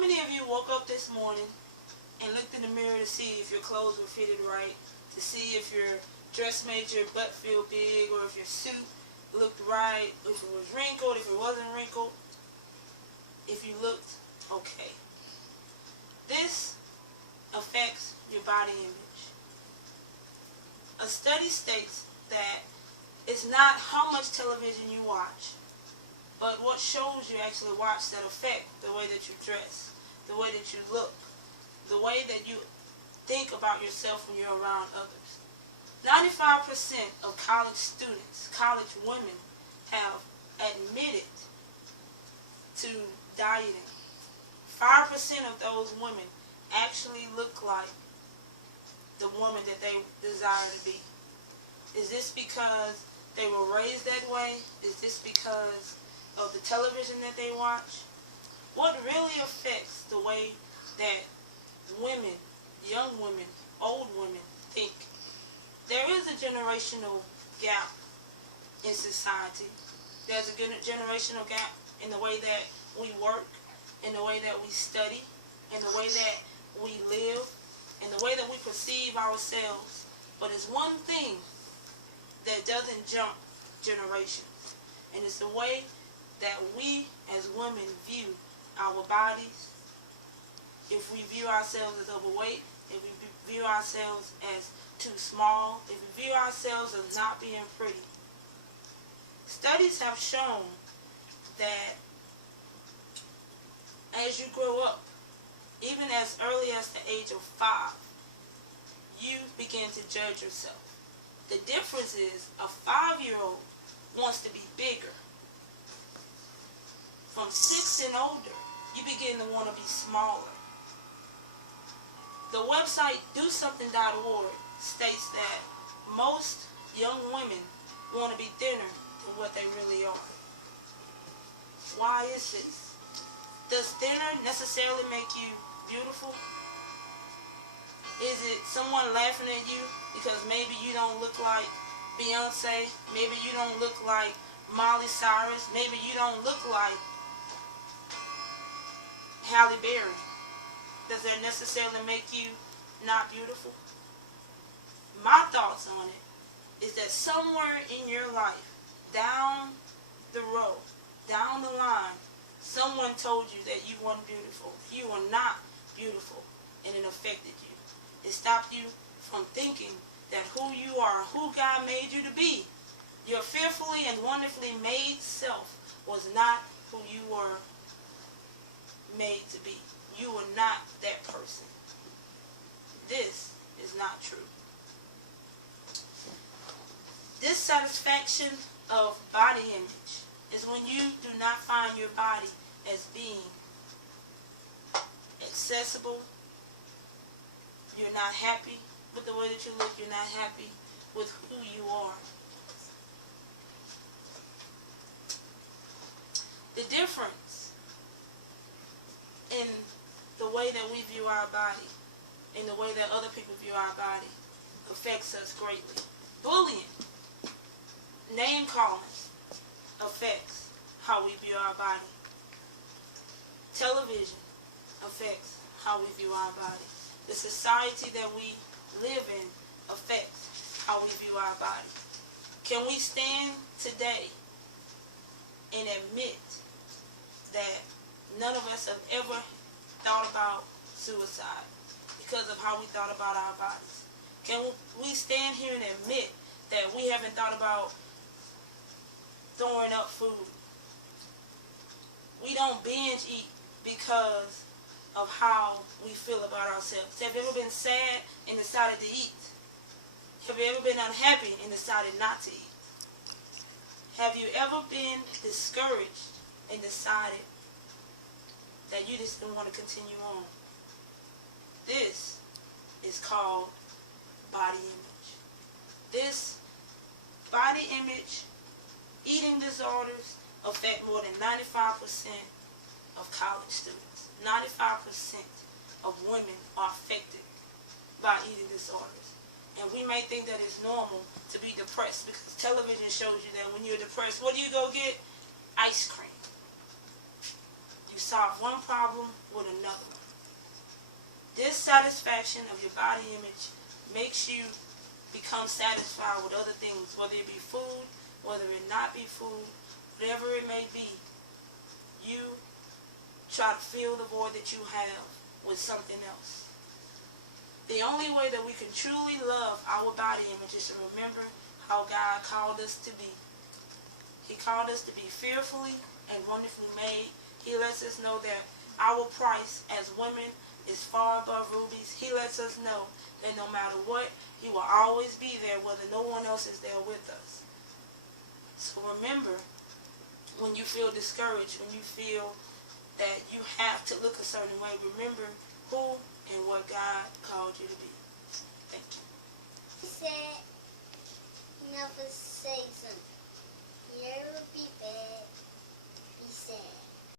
many of you woke up this morning and looked in the mirror to see if your clothes were fitted right, to see if your dress made your butt feel big, or if your suit looked right, if it was wrinkled, if it wasn't wrinkled, if you looked okay? This affects your body image. A study states that it's not how much television you watch, but what shows you actually watch that affect the way that you dress, the way that you look, the way that you think about yourself when you're around others. 95% of college students, college women, have admitted to dieting. 5% of those women actually look like the woman that they desire to be. Is this because they were raised that way? Is this because of the television that they watch? What really affects the way that women, young women, old women think? There is a generational gap in society. There's a generational gap in the way that we work, in the way that we study, in the way that we live, in the way that we perceive ourselves. But it's one thing that doesn't jump generations, and it's the way that we as women view our bodies. If we view ourselves as overweight, if we view ourselves as too small, if we view ourselves as not being pretty. Studies have shown that as you grow up, even as early as the age of 5, you begin to judge yourself. The difference is a 5-year-old wants to be bigger. From 6 and older, you begin to want to be smaller. The website DoSomething.org states that most young women want to be thinner than what they really are. Why is this? Does thinner necessarily make you beautiful? Is it someone laughing at you because maybe you don't look like Beyonce? Maybe you don't look like Miley Cyrus? Maybe you don't look like Halle Berry? Does that necessarily make you not beautiful? My thoughts on it is that somewhere in your life, down the road, down the line, someone told you that you weren't beautiful. You were not beautiful, and it affected you. It stopped you from thinking that who you are, who God made you to be, your fearfully and wonderfully made self, was not who you were made to be. You were not that person. This is not true. Dissatisfaction of body image is when you do not find your body as being accessible. You're not happy with the way that you look. You're not happy with who you are. The difference in the way that we view our body and the way that other people view our body affects us greatly. Bullying, name calling, affects how we view our body. Television affects how we view our body. The society that we live in affects how we view our body. Can we stand today and admit that none of us have ever thought about suicide because of how we thought about our bodies? Can we stand here and admit that we haven't thought about throwing up food? We don't binge eat because of how we feel about ourselves. Have you ever been sad and decided to eat? Have you ever been unhappy and decided not to eat? Have you ever been discouraged and decided that you just didn't want to continue on? This is called body image. This body image, eating disorders affect more than 95% of college students. 95% of women are affected by eating disorders. And we may think that it's normal to be depressed because television shows you that when you're depressed, what do you go get? Ice cream. You solve one problem with another one. Dissatisfaction of your body image makes you become satisfied with other things, whether it be food, whether it not be food, whatever it may be. You try to fill the void that you have with something else. The only way that we can truly love our body image is to remember how God called us to be. He called us to be fearfully and wonderfully made. He lets us know that our price as women is far above rubies. He lets us know that no matter what, He will always be there, whether no one else is there with us. So remember, when you feel discouraged, when you feel that you have to look a certain way, remember who and what God called you to be. Thank you. He said, never say something. You ever be bad, be sad.